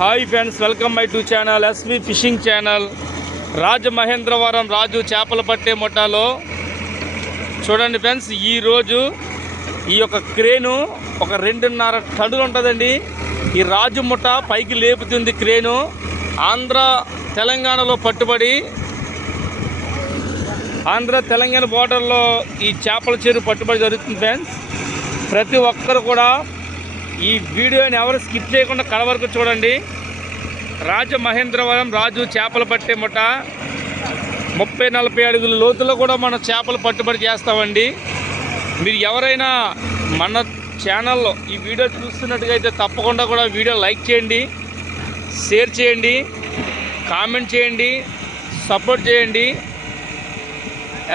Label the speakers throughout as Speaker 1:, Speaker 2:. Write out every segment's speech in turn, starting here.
Speaker 1: Hi friends welcome my to channel SV fishing channel. Rajamahendravaram Raju చేపలు పట్టే ముఠాలో. చూడండి friends ఈరోజు ఈ యొక్క క్రేను ఒక రెండున్నర టన్నులు ఉంటుందండి. ఈ రాజు ముఠ పైకి లేపుతుంది క్రేను. ఆంధ్ర తెలంగాణలో పట్టుబడి ఆంధ్ర తెలంగాణ బోర్డర్లో ఈ చేపల చెరువు పట్టుబడి జరుగుతుంది ఫ్రెండ్స్. ప్రతి ఒక్కరు కూడా ఈ వీడియోని ఎవరు స్కిప్ చేయకుండా కడ వరకు చూడండి. రాజమహేంద్రవరం రాజు చేపలు పట్టే ముఠ. ముప్పై నలభై అడుగుల లోతులో కూడా మనం చేపలు పట్టుబడి చేస్తామండి. మీరు ఎవరైనా మన ఛానల్లో ఈ వీడియో చూస్తున్నట్టుగా అయితే తప్పకుండా కూడా వీడియో లైక్ చేయండి షేర్ చేయండి కామెంట్ చేయండి సపోర్ట్ చేయండి.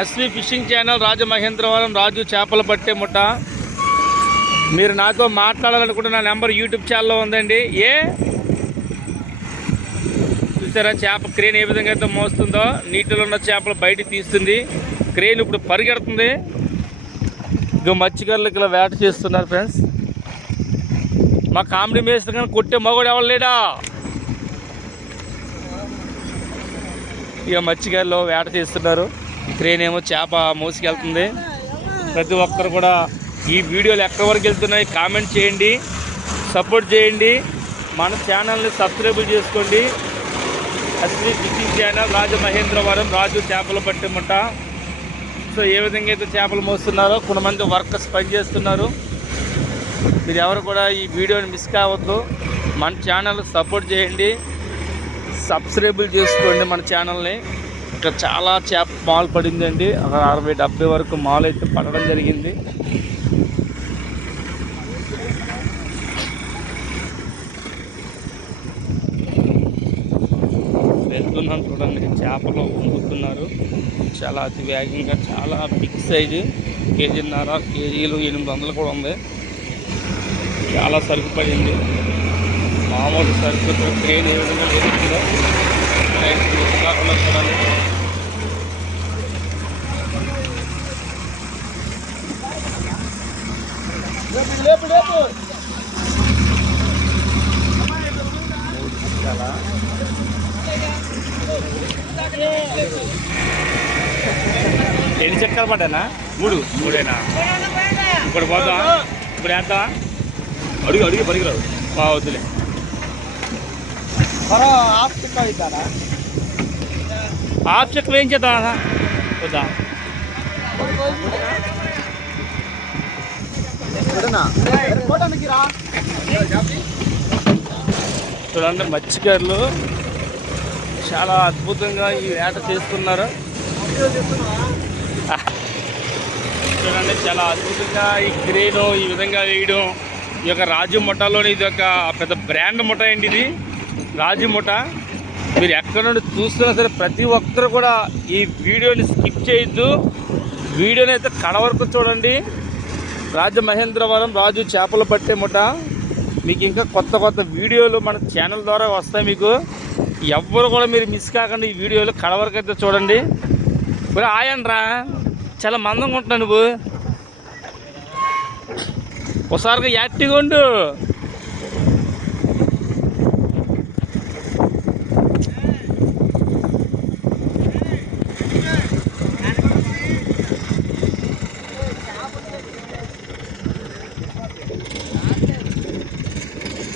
Speaker 1: SV fishing channel Rajamahendravaram Raju చేపలు పట్టే ముఠ. మీరు నాతో మాట్లాడాలనుకుంటే నా నెంబర్ యూట్యూబ్ ఛానల్లో ఉందండి. ఏ? చూసారా చేప క్రేన్ ఏ విధంగా అయితే మోస్తుందో నీటిలో ఉన్న చేపలు బయట తీస్తుంది. క్రేన్ ఇప్పుడు పరిగెడుతుంది. ఇక మత్స్యకారులు ఇలా వేట చేస్తున్నారు ఫ్రెండ్స్. మా కామెడీ మేస్త్రి కానీ కొట్టే మగవాడు ఎవరు లేడా? ఇక మత్స్యకారులు వేట చేస్తున్నారు. క్రేన్ ఏమో చేప మోసుకెళ్తుంది. ప్రతి ఒక్కరు కూడా ఈ వీడియోలు ఎక్కడి వరకు వెళ్తున్నాయి కామెంట్ చేయండి సపోర్ట్ చేయండి మన ఛానల్ని సబ్స్క్రైబ్ చేసుకోండి. అశ్రీ ఫిషింగ్ ఛానల్ రాజమహేంద్రవరం రాజు చేపలు పట్టేమంట సో ఏ విధంగా అయితే చేపలు మోస్తున్నారో కొంతమంది వర్కర్స్ పనిచేస్తున్నారు. మీరు ఎవరు కూడా ఈ వీడియోని మిస్ కావద్దు. మన ఛానల్ సపోర్ట్ చేయండి సబ్స్క్రైబుల్ చేసుకోండి మన ఛానల్ని. ఇక్కడ చాలా చేప మాల్ పడిందండి. అరవై డెబ్బై వరకు మాల్ అయితే పడడం జరిగింది వెళ్తున్నాను చూడండి చేపలు అమ్ముతున్నారు. చాలా అతి వేగంగా చాలా బిగ్ సైజు కేజీన్నర కేజీలు ఎనిమిది వందలు కూడా ఉంది. చాలా సరుకు పడింది మామూలు సరుకు ట్రైన్ ఏ విధంగా లేకుందో కాకుండా చూడాలి
Speaker 2: లేపు లేపు
Speaker 1: చాలా ఎన్ని చెక్కలు పడ్డానా? మూడు. మూడేనా? ఇప్పుడు పోతాం ఇప్పుడు ఎంత
Speaker 2: అడుగు అడిగి పరిగిరాదు
Speaker 1: బా వద్దులే.
Speaker 2: మరో ఆఫ్ టిక్ అవుతారా?
Speaker 1: హాఫ్ చెక్ వేయించేద్దాం వద్దా? చూడండి మత్స్యకారులు చాలా అద్భుతంగా ఈ వేట చేస్తున్నారు. చూడండి చాలా అద్భుతంగా ఈ క్రేను ఈ విధంగా వేయడం. ఈ యొక్క రాజు ముఠాలోని ఇది ఒక పెద్ద బ్రాండ్ ముఠ అండి ఇది. రాజు ముఠ. మీరు ఎక్కడ నుండి చూస్తున్నా సరే ప్రతి ఒక్కరు కూడా ఈ వీడియోని స్కిప్ చేయొద్దు. వీడియోని అయితే కడ వరకు చూడండి. రాజమహేంద్రవరం రాజు చేపలు పట్టే ముఠ. మీకు ఇంకా కొత్త కొత్త వీడియోలు మన ఛానల్ ద్వారా వస్తాయి మీకు. ఎవ్వరు కూడా మీరు మిస్ కాకుండా. ఈ వీడియోలు కడవరకు అయితే చూడండి. ఇప్పుడు ఆయండ్రా. చాలా మందంగా ఉంటున్నా నువ్వు. ఒకసారిగా యాక్టివ్గా ఉండు.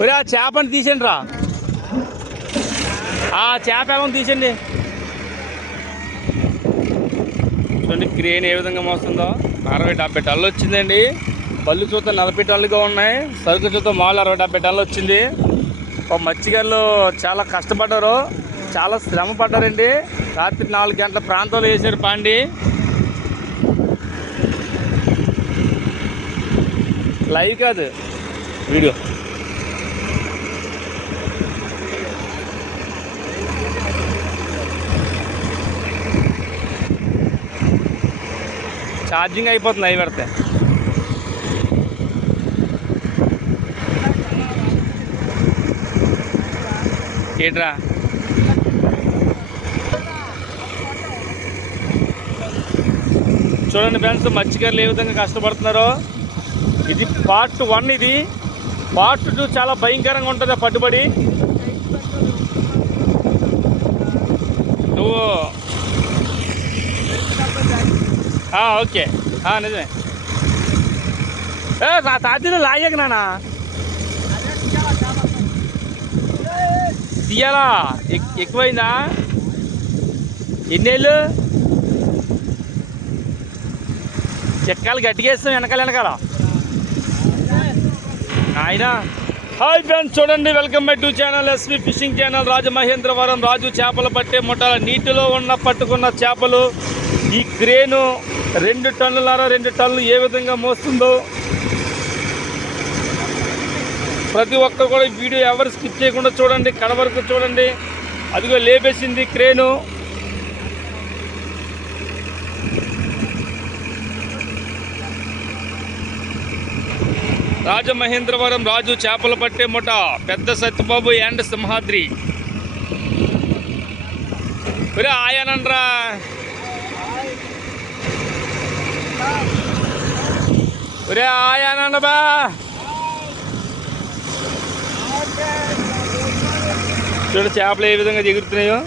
Speaker 1: ఒరే ఆ చేపని తీసేయండి రా ఆ చేప ఏమో తీసేయండి చూడండి క్రేన్ ఏ విధంగా మోస్తుందో. అరవై డెబ్బై టన్నులు వచ్చిందండి. పళ్ళు చూత నలభై టన్నులుగా ఉన్నాయి. సరుకు చూత మాలు అరవై డెబ్బై టన్నులు వచ్చింది. ఒక మత్స్యకారులు చాలా కష్టపడ్డారు. చాలా శ్రమ పడ్డారండి. రాత్రి నాలుగు గంటల ప్రాంతంలో వేసారు పాండి. లైవ్ కాదు వీడియో. ఛార్జింగ్ అయిపోతుంది అవి పెడితే. ఏట్రా? చూడండి ఫ్రెండ్స్ మత్స్యకారులు ఏ విధంగా కష్టపడుతున్నారో. ఇది పార్ట్ వన్ ఇది. పార్ట్ టూ చాలా భయంకరంగా ఉంటుంది పట్టుబడి. నువ్వు ఓకే నిజమే ఏ నా తాతీలో లాగేక నానా తీయాలా ఎక్- ఎక్కువైందా ఎన్నేళ్ళు చెక్కాలు గట్టిగేస్తాం వెనకాల వెనకాల ఆయన హాయ్ ఫ్రెండ్స్ చూడండి welcome back to channel SV fishing channel Rajamahendravaram Raju చేపలు పట్టే ముఠాల నీటిలో ఉన్న పట్టుకున్న చేపలు ఈ క్రేను రెండు టన్నులారా రెండు టన్నులు ఏ విధంగా మోస్తుందో ప్రతి ఒక్కరు కూడా వీడియో ఎవరు స్కిప్ చేయకుండా చూడండి కడ వరకు చూడండి. అదిగో లేపేసింది క్రేను. రాజమహేంద్రవరం రాజు చేపలు పట్టే ముఠ పెద్ద సత్యబాబు అండ్ సింహాద్రి. ఒరే ఆయానండ్రా. ఒరే ఆయానండ బా చూడు చేపలు ఏ విధంగా ఎగురుతున్నాయో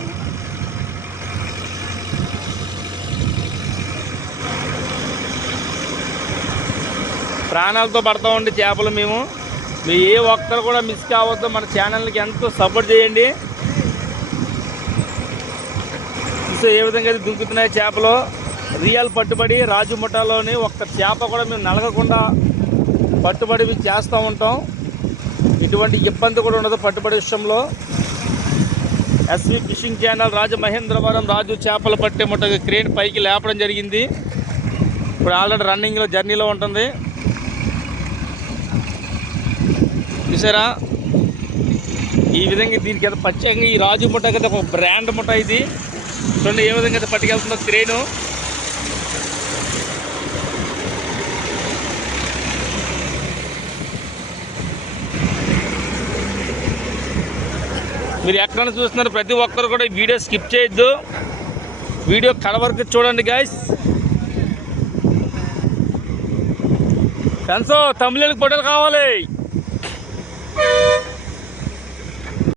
Speaker 1: ప్రాణాలతో పడతా ఉండే చేపలు మేము మీ ఏ ఒక్కరు కూడా మిస్ కావద్దు మన ఛానల్కి ఎంతో సపోర్ట్ చేయండి సో ఏ విధంగా అయితే దుంకుతున్నాయి చేపలు రియల్ పట్టుబడి రాజు ముఠాలోని ఒక్క చేప కూడా మేము నలగకుండా పట్టుబడి చేస్తూ ఉంటాం. ఎటువంటి ఇబ్బంది కూడా ఉండదు పట్టుబడి విషయంలో. SV fishing channel Rajamahendravaram Raju చేపలు పట్టే ముట్ట క్రేన్ పైకి లేపడం జరిగింది. ఇప్పుడు ఆల్రెడీ రన్నింగ్లో జర్నీలో ఉంటుంది. చూసారా? ఈ విధంగా దీనికి అయితే ప్రత్యేకంగా ఈ రాజు ముఠ కదా ఒక బ్రాండ్ ముఠ ఇది. చూడండి ఏ విధంగా అయితే పట్టుకెళ్తుందో క్రేను. మీరు ఎక్కడ చూస్తున్నారు? ప్రతి ఒక్కరు కూడా ఈ వీడియో స్కిప్ చేయొద్దు. వీడియో కడ వరకు చూడండి గాయస్ ఫ్రెండ్స్ తమిళకి ఫోటోలు కావాలి.